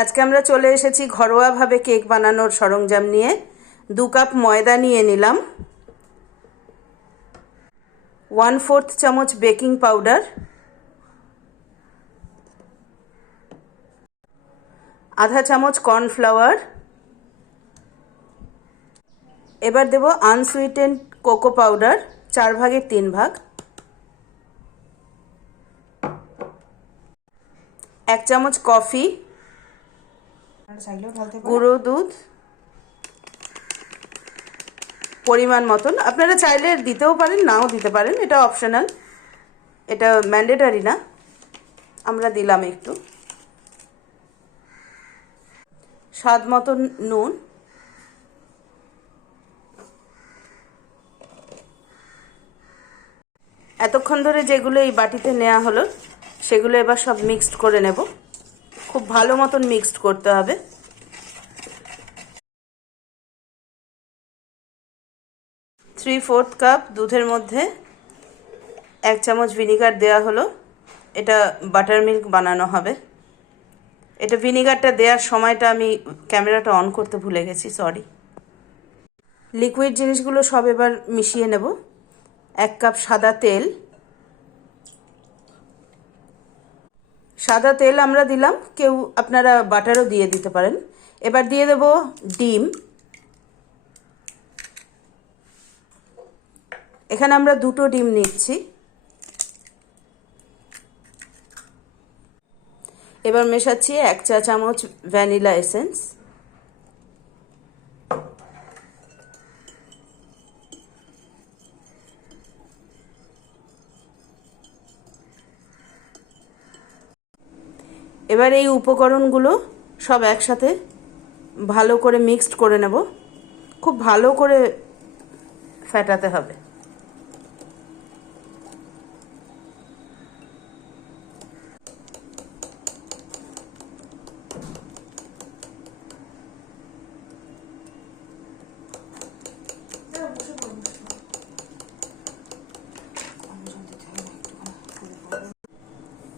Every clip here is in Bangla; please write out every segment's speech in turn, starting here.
আজকে আমরা চলে এসেছি ঘরোয়াভাবে কেক বানানোর সরঞ্জাম নিয়ে। 2 কাপ ময়দা নিয়ে নিলাম, 1/4 চামচ বেকিং পাউডার, আধা চামচ কর্নফ্লাওয়ার। এবার দেব আনসুইটেন্ড কোকো পাউডার 4 ভাগের 3 ভাগ, 1 চামচ কফি, গুঁড়ো দুধ পরিমাণ মতন। আপনারা চাইলে দিতেও পারেন, নাও দিতে পারেন, এটা অপশনাল, এটা ম্যান্ডেটারি না। আমরা দিলাম একটু। স্বাদ মতন নুন, এতক্ষণ ধরে যেগুলো এই বাটিতে নেওয়া হলো সেগুলো এবার সব মিক্সড করে নেব। খুব ভালো মতন মিক্সড করতে হবে। ¾ কাপ দুধের মধ্যে 1 চামচ ভিনিগার দেওয়া হলো। এটা বাটার মিল্ক বানানো হবে। এটা ভিনিগারটা দেওয়ার সময়টা আমি ক্যামেরাটা অন করতে ভুলে গেছি, সরি। লিকুইড জিনিসগুলো সব এবার মিশিয়ে নেব। 1 কাপ সাদা তেল, সাদা তেল আমরা দিলাম, কেউ আপনারা বাটারও দিয়ে দিতে পারেন। এবার দিয়ে দেব ডিম। এখানে আমরা 2টো ডিম নিচ্ছি। এবার মেশাচ্ছি 1 চা চামচ ভ্যানিলা এসেন্স, এবার এই উপকরণগুলো সব একসাথে ভালো করে মিক্সড করে নেব। খুব ভালো করে ফেটাতে হবে।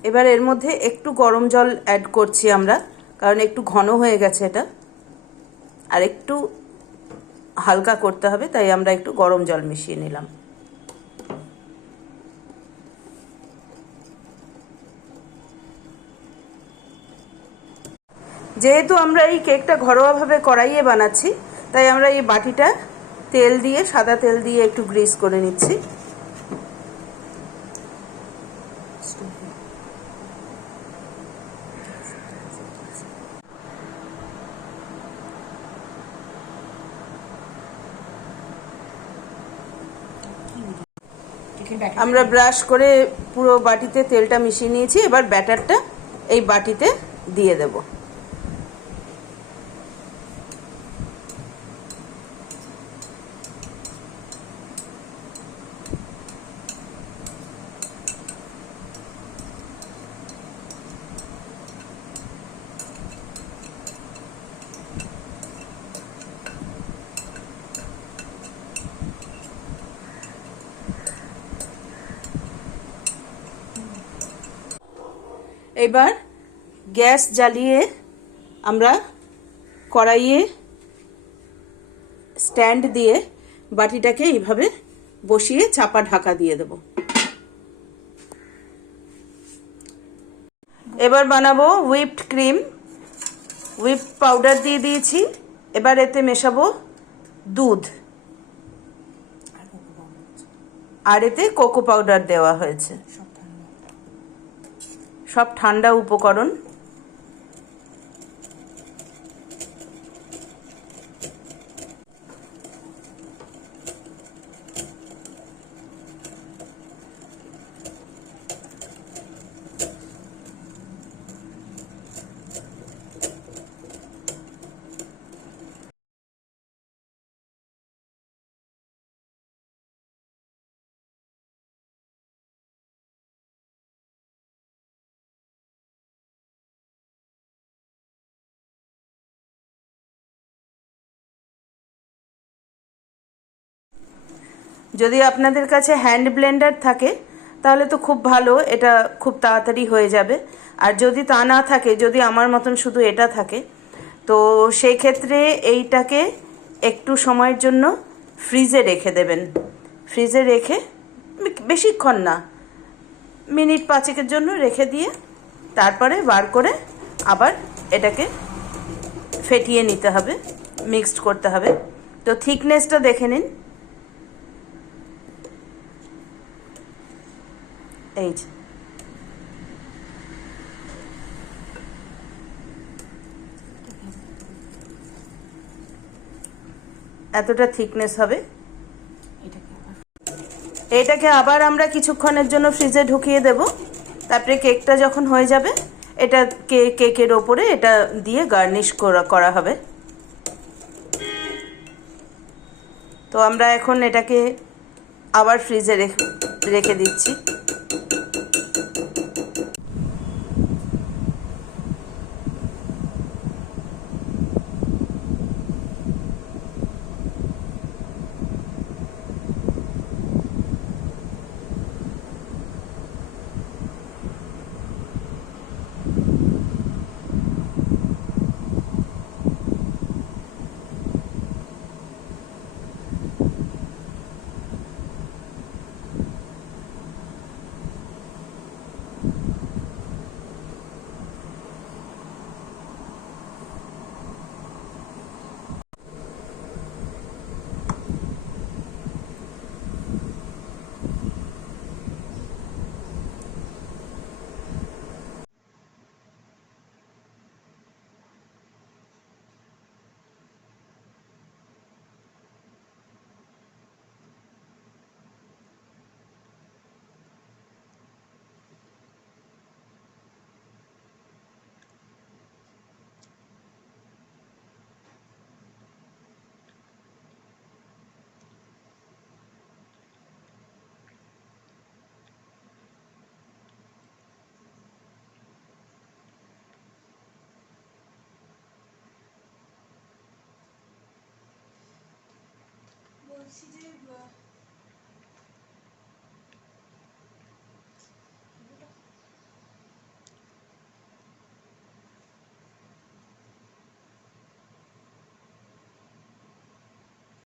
এবার এর মধ্যে একটু গরম জল অ্যাড করছি আমরা, কারণ একটু ঘন হয়ে গেছে এটা, আর একটু হালকা করতে হবে, তাই আমরা একটু গরম জল মিশিয়ে নিলাম। যেহেতু আমরা এই কেকটা ঘরোয়াভাবে কড়াইয়ে বানাচ্ছি, তাই আমরা এই বাটিটা তেল দিয়ে, সাদা তেল দিয়ে একটু গ্রিস করে নিচ্ছি। আমরা ব্রাশ করে পুরো বাটিতে তেলটা মিশিয়ে নিয়েছি। এবার ব্যাটারটা এই বাটিতে দিয়ে দেব। এবার গ্যাস জ্বালিয়ে আমরা কড়াইয়ে স্ট্যান্ড দিয়ে বাটিটাকে এইভাবে বসিয়ে চাপা ঢাকা দিয়ে দেব। এবার বানাবো হুইপড ক্রিম। হুইপ পাউডার দিয়ে দিয়েছি। এবার এতে মেশাবো দুধ, আর এতে কোকো পাউডার দেওয়া হয়েছে। সব ঠান্ডা উপকরণ। যদি আপনাদের কাছে হ্যান্ড ব্লেন্ডার থাকে তাহলে তো খুব ভালো, এটা খুব তাড়াতাড়ি হয়ে যাবে। আর যদি তা না থাকে, যদি আমার মতন শুধু এটা থাকে, তো সেই ক্ষেত্রে এইটাকে একটু সময়ের জন্য ফ্রিজে রেখে দেবেন। ফ্রিজে রেখে বেশিক্ষণ না, মিনিট 5 জন্য রেখে দিয়ে তারপরে বার করে আবার এটাকে ফেটিয়ে নিতে হবে, মিক্সড করতে হবে। তো থিকনেসটা দেখে নিন, এই যে এতটা থিকনেস হবে। এটাকে আবার আমরা কিছুক্ষণের জন্য ফ্রিজে ঢুকিয়ে দেব। তারপরে কেকটা যখন হয়ে যাবে, এটা কেকের ওপরে এটা দিয়ে গার্নিশ করা হবে। তো আমরা এখন এটাকে আবার ফ্রিজে রেখে দিচ্ছি। বলছি যে